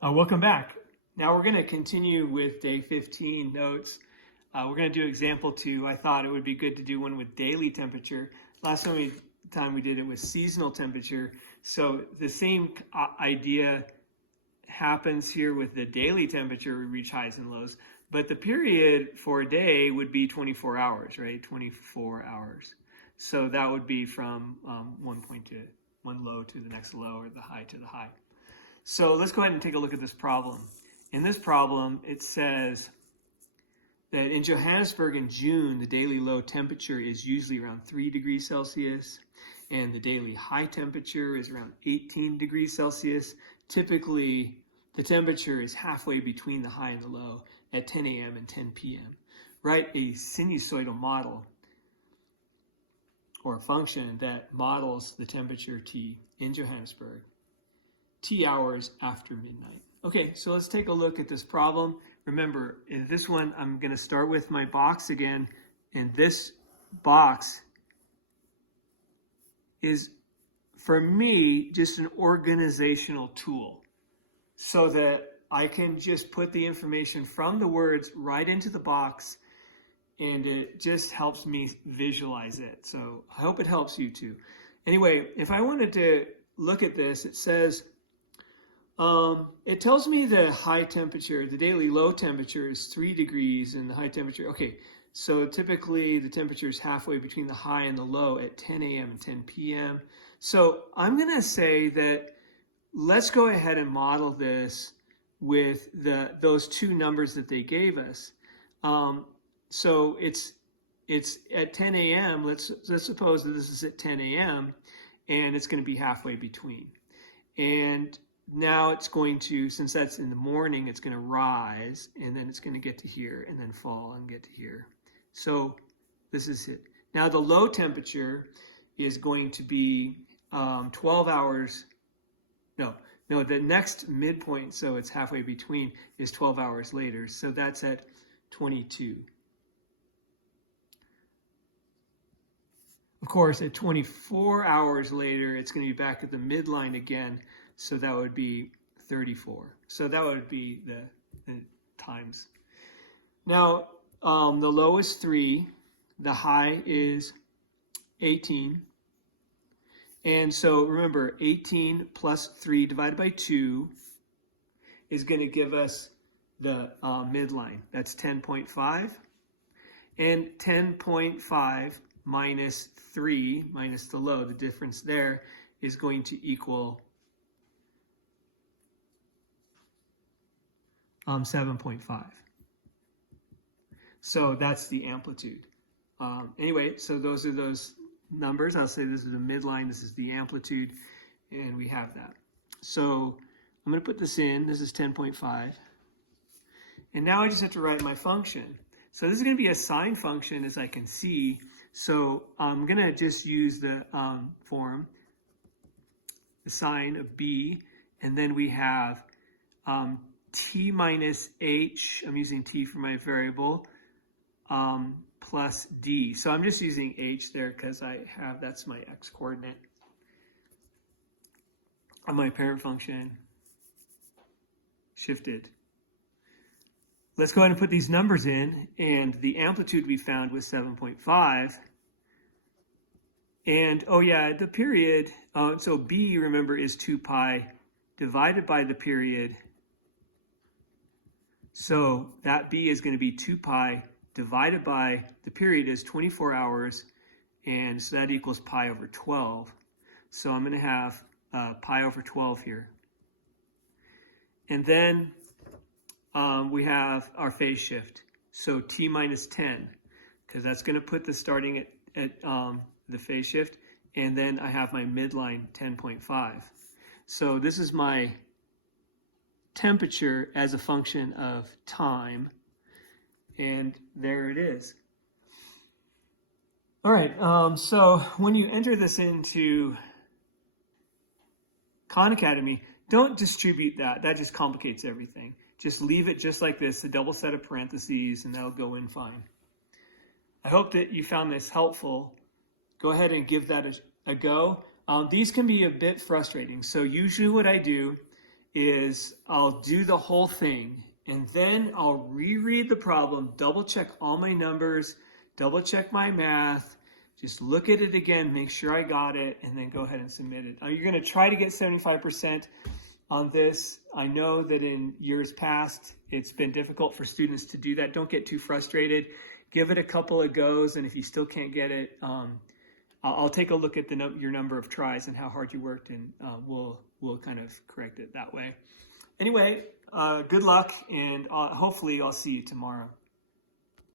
Welcome back. Now we're going to continue with day 15 notes. We're going to do example 2. I thought it would be good to do one with daily temperature. Last time we did it with seasonal temperature. So the same idea happens here with the daily temperature. We reach highs and lows. But the period for a day would be 24 hours, right? 24 hours. So that would be from one low to the next low, or the high to the high. So let's go ahead and take a look at this problem. In this problem, it says that in Johannesburg in June, the daily low temperature is usually around 3 degrees Celsius, and the daily high temperature is around 18 degrees Celsius. Typically, the temperature is halfway between the high and the low at 10 a.m. and 10 p.m. Write a sinusoidal model, or a function that models the temperature T in Johannesburg, T hours after midnight. Okay, so let's take a look at this problem. Remember, in this one, I'm going to start with my box again, and this box is, for me, just an organizational tool so that I can just put the information from the words right into the box, and it just helps me visualize it. So I hope it helps you too. Anyway, if I wanted to look at this, it says, it tells me the high temperature, the daily low temperature is 3 degrees and the high temperature, okay, so typically the temperature is halfway between the high and the low at 10 a.m. and 10 p.m. So I'm going to say that let's go ahead and model this with those two numbers that they gave us. So it's at 10 a.m. Let's suppose that this is at 10 a.m. and it's going to be halfway between. And now it's going to, since that's in the morning, it's going to rise, and then it's going to get to here, and then fall and get to here. So this is it. Now the low temperature is going to be 12 hours, no, the next midpoint, so it's halfway between, is 12 hours later. So that's at 22. Of course, at 24 hours later, it's going to be back at the midline again. So that would be 34. So that would be the times. Now, the low is 3. The high is 18. And so remember, 18 plus 3 divided by 2 is going to give us the midline. That's 10.5. And 10.5 minus 3 minus the low, the difference there, is going to equal 7.5. So that's the amplitude. Anyway, so those are those numbers. I'll say this is the midline, this is the amplitude, and we have that. So I'm going to put this in. This is 10.5. And now I just have to write my function. So this is going to be a sine function, as I can see. So I'm going to just use the form, the sine of b, and then we have t minus h, I'm using t for my variable, plus d. So I'm just using h there because that's my x coordinate on my parent function shifted. Let's go ahead and put these numbers in, and the amplitude we found was 7.5. And oh yeah, the period, so b, remember, is 2 pi divided by the period. So that b is going to be 2 pi divided by the period is 24 hours, and so that equals pi over 12. So I'm going to have pi over 12 here. And then we have our phase shift. So t minus 10, because that's going to put the starting at the phase shift. And then I have my midline 10.5. So this is my temperature as a function of time, and there it is. All right, so when you enter this into Khan Academy, don't distribute that. That just complicates everything. Just leave it just like this, a double set of parentheses, and that'll go in fine. I hope that you found this helpful. Go ahead and give that a go. These can be a bit frustrating. So usually what I do is I'll do the whole thing, and then I'll reread the problem, double check all my numbers, double check my math, just look at it again, make sure I got it, and then go ahead and submit it. You're going to try to get 75% on this. I know that in years past, it's been difficult for students to do that. Don't get too frustrated. Give it a couple of goes, and if you still can't get it, I'll take a look at your number of tries and how hard you worked, and we'll kind of correct it that way. Anyway, good luck, and hopefully I'll see you tomorrow.